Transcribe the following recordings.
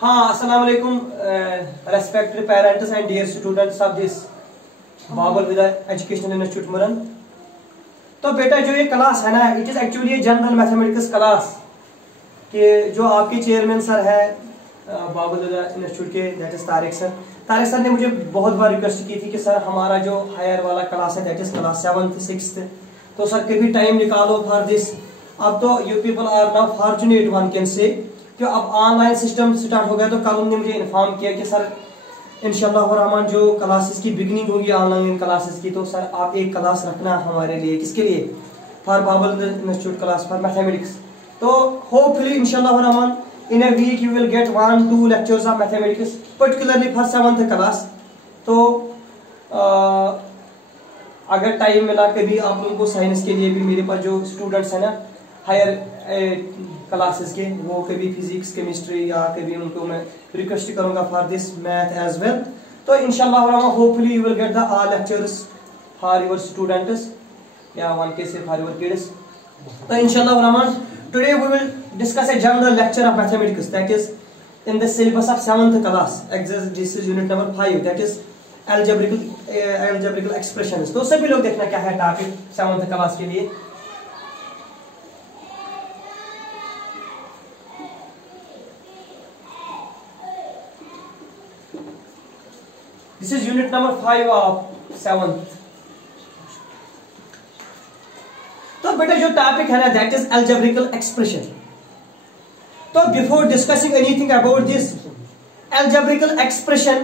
हाँ, अस्सलाम वालेकुम respected parents and dear students of this Babul Huda educational institute Muran. तो बेटा जो ये क्लास है ना, it is actually general mathematics class कि जो आपके चेयरमैन सर है बाबुल हुदा इंस्टीट्यूट के, that is Tariq sir. Tariq sir ने मुझे बहुत बार रिक्वेस्ट की थी कि सर हमारा जो हायर वाला क्लास है that is class 7th 6th, तो सर कभी टाइम निकालो फॉर दिस। अब तो you people are now fortunate one can say कि अब ऑनलाइन सिस्टम स्टार्ट हो गया। तो कल उन्होंने मुझे इन्फॉर्म किया कि सर इंशाल्लाह रहमान जो क्लासेस की बिगनिंग होगी ऑनलाइन क्लासेस की, तो सर आप एक क्लास रखना हमारे लिए। किसके लिए? For Babul institute class for mathematics. तो होपफुली इंशाल्लाह Rahman in a week you will get 1-2 lectures of mathematics particularly for 7th class. तो अगर टाइम मिला कभी आप लोगों को साइंस के लिए भी, मेरे पास जो स्टूडेंट्स हैं ना हायर क्लासेस के, वो कभी फिजिक्स केमिस्ट्री या कभी उनको मैं रिक्वेस्ट करूंगा for this math as well. तो इंशाल्लाह hopefully you will get the all lectures for your students या one can say for your kids. तो इंशाल्लाह Rahman today we will discuss a general lecture of mathematics that is in the syllabus of 7th class. This is unit number 5, that is algebraical expressions. तो सभी लोग देखना क्या है topic 7th class के लिए। This is unit number 5 of 7th. तो बेटा जो टॉपिक है ना दैट इज algebraical expression. तो before discussing anything about this algebraical expression,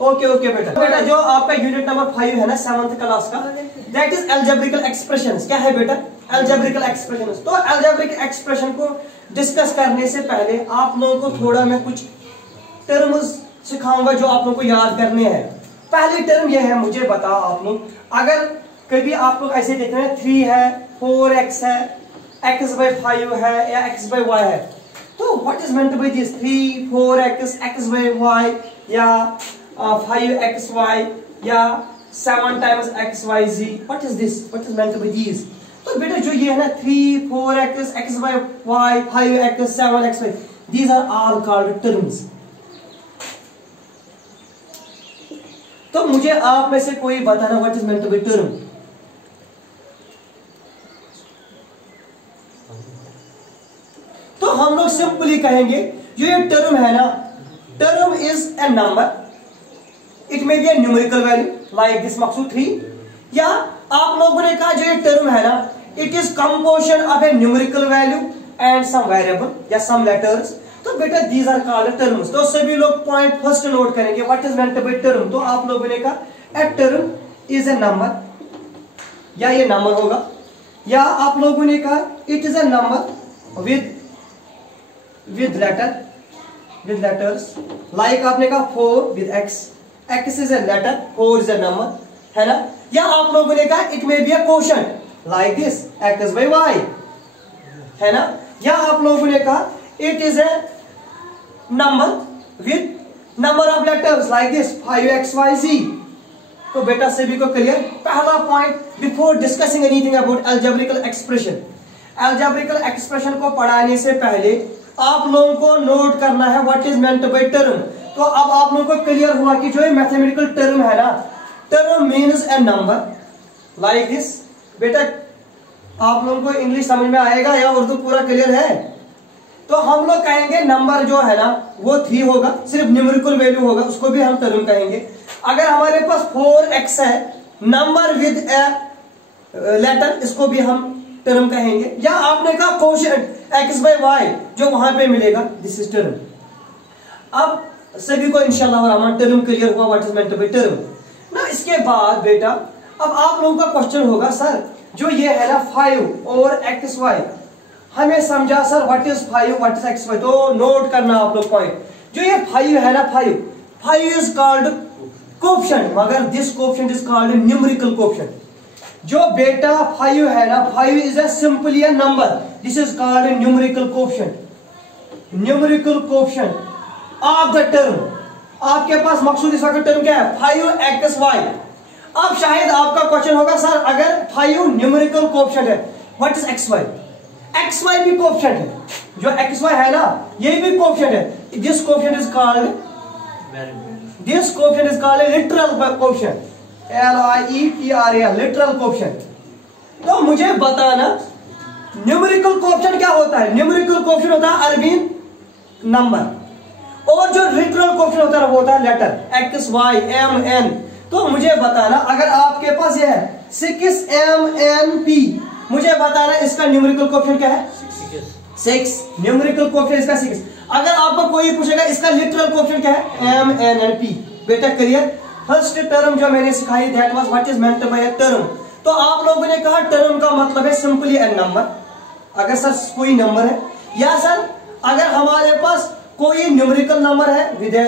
okay बेटा जो आपका यूनिट नंबर 5 है ना 7th क्लास का, दैट इज algebraical expressions. क्या है बेटा? algebraical expressions. तो algebraic expression को डिस्कस करने से पहले आप लोगों को थोड़ा मैं कुछ टर्म्स सिखाऊंगा जो आप लोगों को याद करने हैं। पहली टर्म यह है, मुझे बताओ आप लोग, अगर कभी आप लोग ऐसे देख रहे हैं 3 है, 4x है, x/5 है या x/y है, तो what is meant by this 3, 4x, x/y या 5xy या 7 times xyz? What is this? What is meant by this? तो बेटा जो ये है ना 3, 4x, x/y, 5x, 7xy, these are all called terms. तो मुझे आप में से कोई बताना what is meant by term. तो हम लोग सिंपली कहेंगे जो ये टर्म है ना, term is a number, it may be a numerical value like this Maqsood 3, या आप लोगों ने कहा जो ये टर्म है ना it is composition of a numerical value and some variable या सम लेटर्स। तो बेटा दीज आर कॉल्ड टर्म्स। तो सभी लोग पॉइंट फर्स्ट नोट करेंगे what is meant by term. तो आप लोगों ने कहा a term is a number, या ये नंबर होगा, या आप लोगों ने कहा it is a number with letters, like आपने कहा 4 with x is a letter, 4 is a number, है ना। या आप लोगों ने कहा it may be a quotient like this x/y, है ना। या आप लोगों ने कहा it is a number with number of letters like this 5xyz. तो बेटा सभी को क्लियर? पहला point, before discussing anything about algebraical expression, algebraical expression को पढ़ाने से पहले आप लोगों को नोट करना है what is meant by term. तो अब आप लोगों को क्लियर हुआ कि जो ये मैथमेटिकल टर्म है ना, term means A number like this. बेटा आप लोगों को इंग्लिश समझ में आएगा या उर्दू पूरा क्लियर है? तो हम लोग कहेंगे नंबर जो है ना वो 3 होगा, सिर्फ न्यूमेरिकल वैल्यू होगा, उसको भी हम टर्म कहेंगे। अगर हमारे पास 4x है, नंबर विद ए लेटर, इसको भी हम टर्म कहेंगे। या आपने कहा क्वोशंट x/y जो वहां पे मिलेगा, दिस इज टर्म। अब सभी को इंशाल्लाह रहमान टर्म क्लियर हुआ what is meant by term ना। इसके बाद बेटा अब आप लोगों का क्वेश्चन होगा सर जो ये है ना 5 और xy, हमें समझा sir what is 5 what is xy। तो नोट करना आप लोग पॉइंट, जो ये 5 है ना 5 इज कॉल्ड कोएफिशिएंट, मगर this coefficient is called numerical coefficient. जो बेटा 5 है ना 5 is a simply A number, this is called numerical coefficient. Numerical coefficient of the term, आपके पास मकसूद इस वक्त टर्म क्या है 5xy। अब शायद आपका क्वेश्चन होगा सर अगर 5 न्यूमेरिकल कोएफिशिएंट है व्हाट इज xy? xy भी कोएफिशिएंट है, जो एक्स वाई है ना ये भी कोफिशिएंट है। This coefficient is called literal coefficient, LIETRAL, literal coefficient. तो मुझे बताना न्यूमेरिकल कोफिशिएंट क्या होता है। न्यूमेरिकल कोफिशिएंट होता है अरबीन नंबर, और जो लिटरल कोफिशिएंट होता है वो होता है letter X Y M N. तो मुझे बताना अगर आपके पास ये है 6MNP, मुझे बताना इसका न्यूमेरिकल कोफिशिएंट क्या है 6, न्यूमेरिकल कोफिशिएंट इसका 6। अगर आपको कोई पूछेगा इसका लिटरल कोफिशिएंट क्या है MNP। बेटा क्लियर। फर्स्ट टर्म जो मैंने सिखाई that was what is meant by a term. तो आप लोगों ने कहा टर्म का मतलब है सिंपली एन नंबर, अगर सर कोई नंबर है, या सर अगर हमारे पास कोई न्यूमेरिकल नंबर है विद ए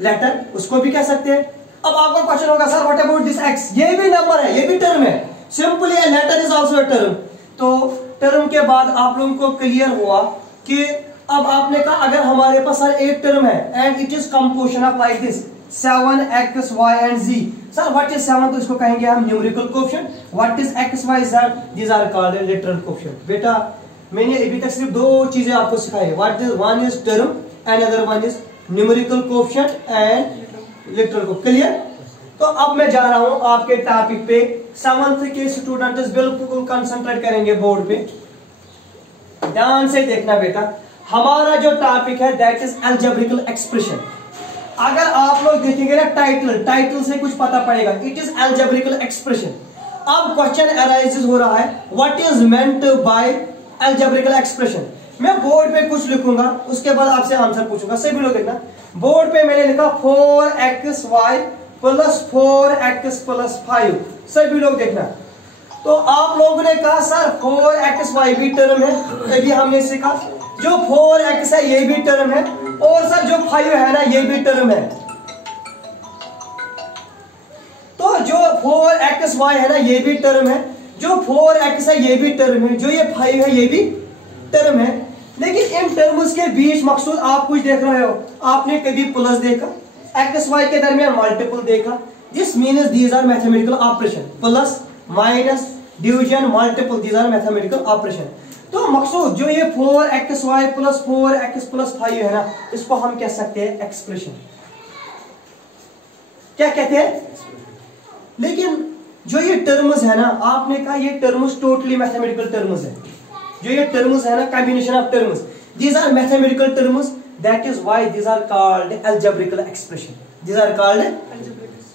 लेटर उसको भी कह सकते हैं। अब आपका क्वेश्चन होगा sir what about this X, ये भी नंबर है, ये भी टर्म है, simply a letter is also a term. तो टर्म के बाद आप लोगों को क्लियर हुआ कि अब आपने कहा अगर हमारे पास सर एक टर्म है and it is composition of like this 7x y and z। Sir what is 7, तो इसको कहेंगे हम numerical coefficient. What is x y z, these are called literal coefficient. बेटा मैंने अभी तक सिर्फ दो चीजें आपको सिखाई, what is one is term and other one is numerical coefficient and literal को। क्लियर। तो अब मैं जा रहा हूं आपके टॉपिक पे। 7th के स्टूडेंट बिल्कुल कंसंट्रेट करेंगे बोर्ड पे, ध्यान से देखना बेटा। हमारा जो टॉपिक है दैट इज अलजेब्रिकल एक्सप्रेशन। अगर आप लोग देखेंगे ना टाइटल से कुछ पता पड़ेगा, इट इज अलजेब्रिकल एक्सप्रेशन। अब क्वेश्चन अराइजेस हो रहा है what is meant by algebraic expression. मैं बोर्ड पे कुछ लिखूंगा उसके बाद आपसे आंसर पूछूंगा, सभी लोग देखना। बोर्ड पे मैंने लिखा 4xy प्लस 4x प्लस 5, सभी लोग देखना। तो आप लोगों ने कहा सर 4xy भी टर्म है, अभी हमने सीखा जो 4x है ये भी टर्म है, और सर जो 5 है ना ये भी टर्म है। तो जो 4xy है ना ये भी टर्म है, जो 4x है ये भी टर्म है, जो ये 5 है ये भी टर्म है। लेकिन इन टर्म्स के बीच मकसूद आप कुछ देख रहे हो, आपने कभी प्लस देखा, एक्स वाई के दरमियान मल्टीपल देखा, this means these are mathematical operation, plus minus division multiple, these are mathematical operation. तो मकसूद जो ये 4xy प्लस 4x प्लस 5 है ना, इसको हम कह सकते हैं एक्सप्रेशन। क्या कहते हैं? लेकिन जो ये टर्म्स है ना, आपने कहा ये टर्म्स टोटली मैथमेटिकल टर्म्स है। जो ये टर्म्स है ना, combination of terms, these are mathematical terms, that is why these are called algebraic expression, these are called.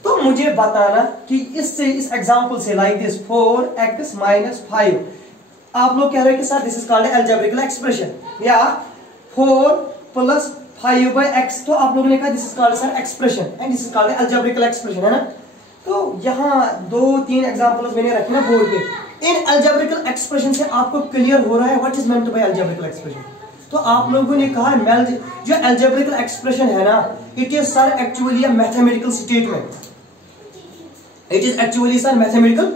तो मुझे बताना कि इससे, इस एग्जांपल से लाइक दिस 4x माइनस 5, आप लोग कह रहे हैं कि sir this is called algebraic expression, या 4 प्लस 5/x, तो आप लोगों ने कहा this is called sir expression and this is called algebraic expression, है ना। तो यहाँ 2-3 एग्जांपल्स मैंने रखे ना बोर्ड पे। इन अलजेब्रिकल एक्सप्रेशन से आपको क्लियर हो रहा है what is meant by algebraic expression. तो आप लोगों ने कहा जो अलजेब्रिकल एक्सप्रेशन है ना, it is sir actually a mathematical statement, it is actually sir mathematical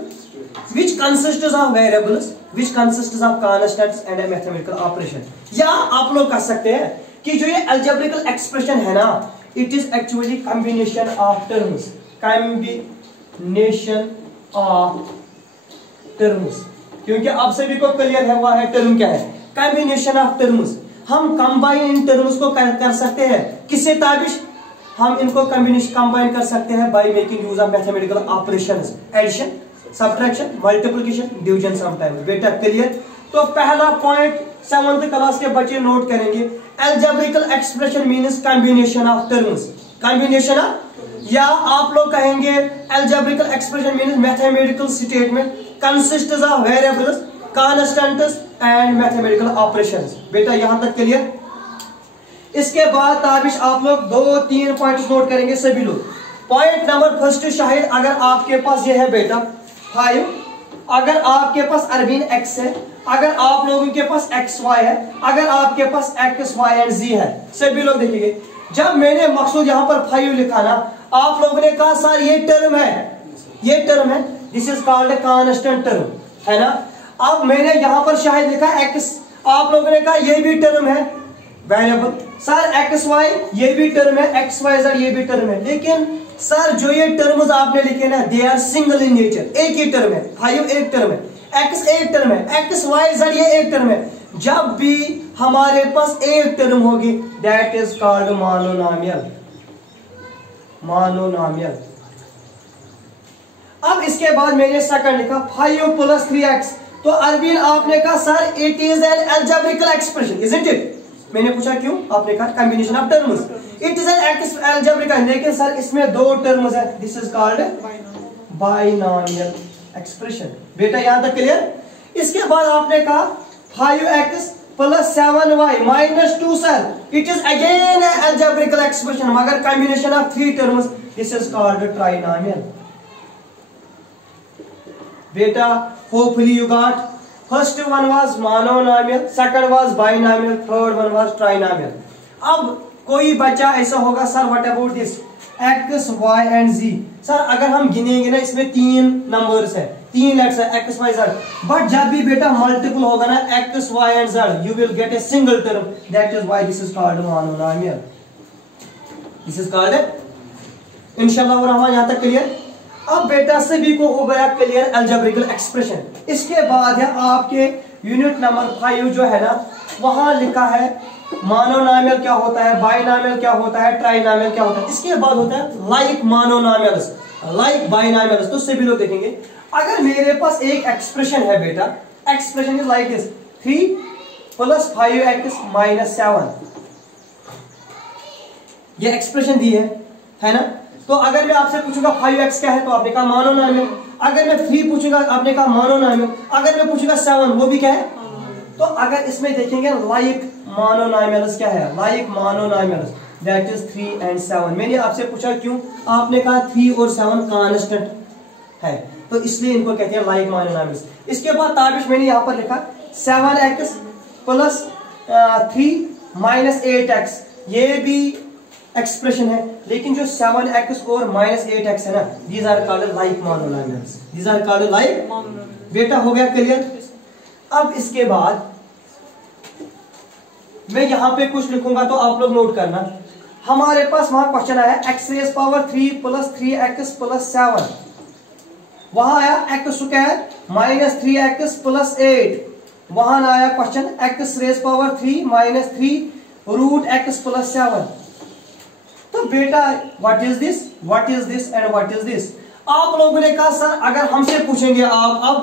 which consists of variables, which consists of constants and a mathematical operation। या आप लोग कह सकते हैं कि जो ये algebraical expression है ना, it is actually combination of terms, combination of terms, क्योंकि आप सभी को क्लियर है हुआ है टर्म क्या है, combination of terms। हम combine इन terms को कर सकते हैं किससे ताबिश, हम इनको combine कर सकते हैं by making use of mathematical operations, addition, subtraction, multiplication, division sometimes. बेटा क्लियर। तो पहला पॉइंट 7th क्लास के बच्चे नोट करेंगे, algebraic expression means combination of terms, combination of, या आप लोग कहेंगे algebraic expression means mathematical statement consists of variables, constants and mathematical operations. बेटा यहां तक क्लियर। इसके बाद ताबिश आप लोग 2-3 पॉइंट्स नोट करेंगे सभी लोग। पॉइंट नंबर फर्स्ट, शायद अगर आपके पास ये है बेटा 5, अगर आपके पास अरबीन x है, अगर आप लोगों के पास xy है, अगर आपके पास x y एंड z है, सभी लोग देखेंगे। जब मैंने मकसूद यहाँ पर 5 लिखा ना, आप लोगों ने कहा सर ये टर्म है, ये टर्म है, this is called constant term, है ना। अब मैंने यहाँ पर शायद लिखा x, आप लोगों ने कहा ये भी टर्म है वेरिएबल, सर एक्स वाई ये भी टर्म है, एक्स वाई जेड ये भी टर्म है। लेकिन सर जो ये टर्म्स आपने लिखे ना, they are single in nature, एक ही टर्म है, 5 एक टर्म है, एक्स एक टर्म है, एक्स वाई जेड ये एक टर्म है। जब भी हमारे पास एक टर्म होगी, that is called monomial. Monomial. अब इसके बाद मैंने सेकंड लिखा 5 + 3x। तो अरविंद आपने कहा sir it is an algebraic expression, isn't it? मैंने पूछा क्यों? आपने कहा combination of terms, it is an algebraic. लेकिन सर इसमें दो टर्म्स है, this is called binomial expression. बेटा यहां तक क्लियर? इसके बाद आपने कहा 5x + 7y - 2 sir it is again algebraic expression, मगर combination of 3 terms, this is called trinomial. बेटा hopefully you got first one was mononomial, second was binomial, third one was trinomial. अब कोई बच्चा ऐसा होगा sir what about this x, y and z। Sir अगर हम गिनेंगे ना इसमें 3 नंबर्स है, 3 लेटर्स है x, y, z, बट जब भी बेटा मल्टीपल होगा ना x, y and z, you will get a single term, that is why this is called mononomial, this is called इंशाल्लाह और रहमान। यहां तक क्लियर? अब बेटा सभी को हो गया क्लियर अलजेब्रिकल एक्सप्रेशन। इसके बाद है आपके यूनिट नंबर 5 जो है ना, वहां लिखा है मोनोनॉमियल क्या होता है, बाइनॉमियल क्या होता है, ट्राइनॉमियल क्या होता है। इसके बाद होता है लाइक मोनोनॉमियल्स, लाइक बाइनॉमियल्स। तो सभी लोग देखेंगे अगर मेरे पास एक एक्सप्रेशन है बेटा, expression is like this 3 + 5x - 7, ये एक्सप्रेशन दी है ना? तो अगर मैं आपसे पूछूंगा 5x क्या है तो आपने कहा मोनोनॉमियल, अगर मैं 3 पूछूंगा आपने कहा मोनोनॉमियल, अगर मैं पूछूंगा 7 वो भी क्या है। तो अगर इसमें देखेंगे लाइक मोनोनॉमियल्स क्या है, लाइक मोनोनॉमियल्स दैट इज 3 and 7। मैंने आपसे पूछा क्यों, आपने कहा 3 और 7 कांस्टेंट है, तो इसलिए इनको कहते हैं लाइक मोनोनॉमियल्स। इसके बाद ताबिश मैंने यहां पर लिखा 7x + 3 - 8x, ये भी एक्सप्रेशन है, लेकिन जो 7x और -8x है ना, these are called like mononomials, these are called like. बेटा हो गया क्लियर? अब इसके बाद मैं यहां पे कुछ लिखूंगा तो आप लोग नोट करना। हमारे पास वहां क्वेश्चन आया x³ + 3x + 7, वहां आया x² - 3x + 8, वहां आया क्वेश्चन x³ 3 - 3 √x + 7। तो बेटा what is this, what is this and what is this? आप लोगों ने कहा सर अगर हमसे पूछेंगे आप, अब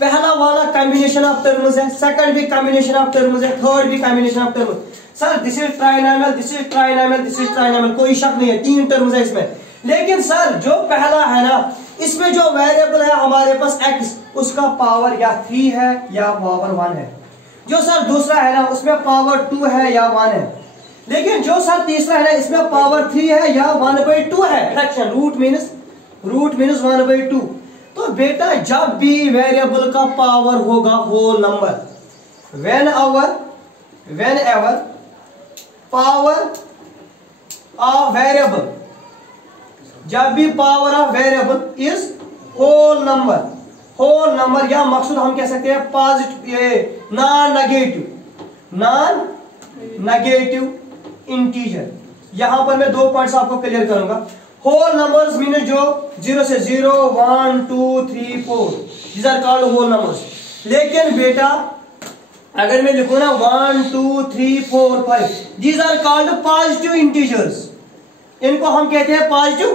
पहला वाला कॉम्बिनेशन ऑफ टर्म्स है, सेकंड भी कॉम्बिनेशन ऑफ टर्म्स है, थर्ड भी combination of terms. Sir this is trinomial, this is trinomial, this is trinomial, कोई शक नहीं है 3 टर्म्स है इसमें। लेकिन सर जो पहला है ना, इसमें जो वेरिएबल है हमारे पास x, उसका पावर या 3 है या पावर 1 है। जो सर दूसरा है ना, उसमें पावर 2 है या 1 है। लेकिन जो सर तीसरा है ना, इसमें पावर 3 है या 1/2 है, फ्रैक्शन, रूट मीन्स 1/2। तो बेटा जब भी वेरिएबल का पावर होगा whole number, whenever power of variable, जब भी power of variable is whole number, या मकसूद हम कह सकते हैं पॉजिटिव, नॉन नेगेटिव इंटीजर। यहां पर मैं 2 पॉइंट्स आपको क्लियर करूंगा। होल नंबर्स मीन जो 0 से 0, 1, 2, 3, 4, these are called whole numbers. लेकिन बेटा अगर मैं लिखूं ना 1, 2, 3, 4, 5, these are called positive integers, इनको हम कहते हैं पॉजिटिव।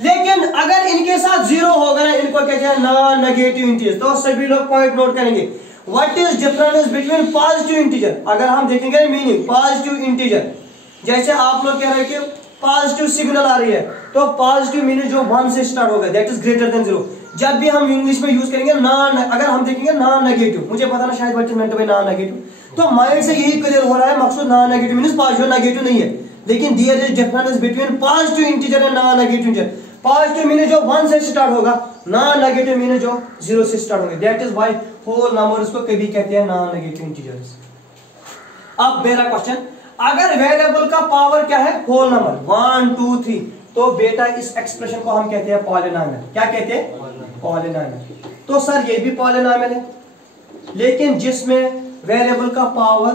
लेकिन अगर इनके साथ 0 होगा ना, इनको कहते हैं नॉन नेगेटिव इंटीजर। तो सभी लोग पॉइंट नोट करेंगे, what is difference between positive integer. अगर हम देखेंगे मीनिंग पॉजिटिव इंटीजर, जैसे आप लोग कह रहे हैं कि पॉजिटिव सिग्नल आ रही है, तो पॉजिटिव मीनिंग जो 1 से स्टार्ट होगा दैट इज ग्रेटर देन 0। जब भी हम इंग्लिश में यूज करेंगे नॉन, अगर हम देखेंगे नॉन नेगेटिव, मुझे पता ना शायद what is meant by non negative, तो माइंड से यही क्लियर हो रहा है मकसद non negative means positive, negative नहीं है। लेकिन there is difference between positive integer and non negative integer. Positive meaning जो 1 से स्टार्ट होगा, नॉन नेगेटिव मीनिंग जो 0 से स्टार्ट होगा। That is why whole numbers को कभी कहते हैं नॉन नेगेटिव इंटीजर्स। अब मेरा क्वेश्चन, अगर वेरिएबल का पावर क्या है होल नंबर 1, 2, 3, तो बेटा इस एक्सप्रेशन को हम कहते हैं पॉलिनॉमियल। क्या कहते हैं? पॉलिनॉमियल। तो सर ये भी पॉलिनॉमियल है, लेकिन जिसमें वेरिएबल का पावर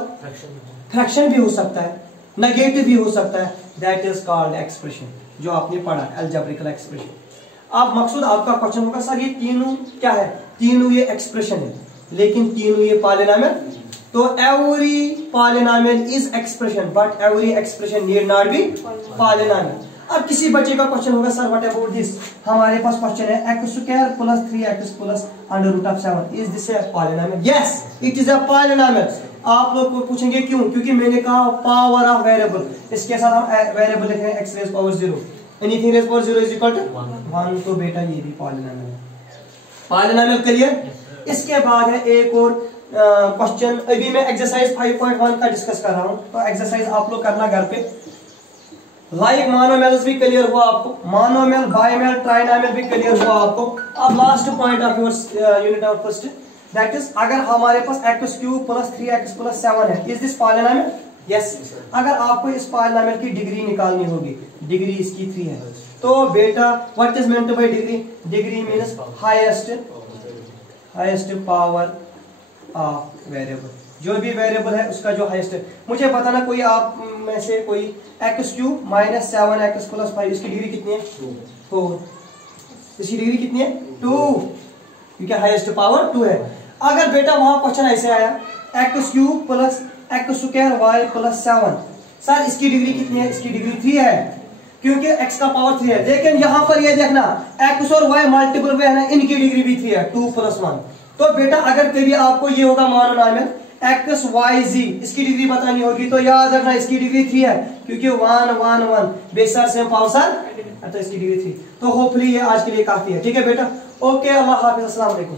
फ्रैक्शन भी हो सकता है, नेगेटिव भी हो सकता है, दैट इज कॉल्ड एक्सप्रेशन, जो आपने पढ़ा अलजेब्रिकल एक्सप्रेशन। अब मकसूद आपका क्वेश्चन होगा सर ये तीनों क्या है? तीनों ये एक्सप्रेशन है, लेकिन तीनों ये पॉलिनॉमियल तो every polynomial is expression but every expression need not be polynomial. अब किसी बच्चे का क्वेश्चन होगा सर व्हाट अबाउट दिस, हमारे पास क्वेश्चन है x square plus 3x plus under root of 7 is this a polynomial? Yes it is a polynomial. आप लोग को पूछेंगे क्यों, क्योंकि मैंने कहा पावर ऑफ वेरिएबल, इसके साथ हम वेरिएबल लिखेंगे x raise power 0, anything raise power 0 is equal to 1, तो बेटा ये भी पॉलिनोमियल है। Polynomial clear. इसके बाद है एक और क्वेश्चन, अभी मैं एक्सरसाइज 5.1 का डिस्कस कर रहा हूं, तो एक्सरसाइज आप लोग करना घर पे। लाइक मोनोमियल्स भी क्लियर हुआ आपको, मोनोमियल बाइमियल ट्राइनोमियल भी क्लियर हुआ आपको। अब last point of your unit of first, that is अगर हमारे पास x cube plus 3x plus 7 है, इज दिस पॉलिनोमियल? यस। अगर आपको इस पॉलिनोमियल की डिग्री निकालनी होगी, डिग्री इसकी 3 है, तो बेटा what is meant bye degree? Degree means highest power of variable, जो भी वेरिएबल है उसका जो हाईएस्ट है। मुझे बताना कोई आप में से कोई x cube minus 7x plus 5 इसकी डिग्री कितनी है? 4। इसकी डिग्री कितनी है? 2, क्योंकि हाईएस्ट पावर 2 है। अगर बेटा वहां क्वेश्चन ऐसे आया x cube plus x square y plus 7, sir इसकी डिग्री कितनी है? इसकी डिग्री 3 है, क्योंकि x का पावर 3 है। लेकिन यहां पर ये देखना x और y मल्टीपल में है ना, इनकी डिग्री भी 3 है, 2 प्लस 1। तो बेटा अगर कभी आपको ये होगा मोनोमियल x y z, इसकी डिग्री बतानी होगी, तो याद रखना इसकी डिग्री 3 है, क्योंकि 1 1 1 बेसर सेम पावर सर, तो इसकी डिग्री 3। तो होपफुली ये आज के लिए काफी है, ठीक है बेटा। ओके, अल्लाह हाफिज, अस्सलाम वालेकुम।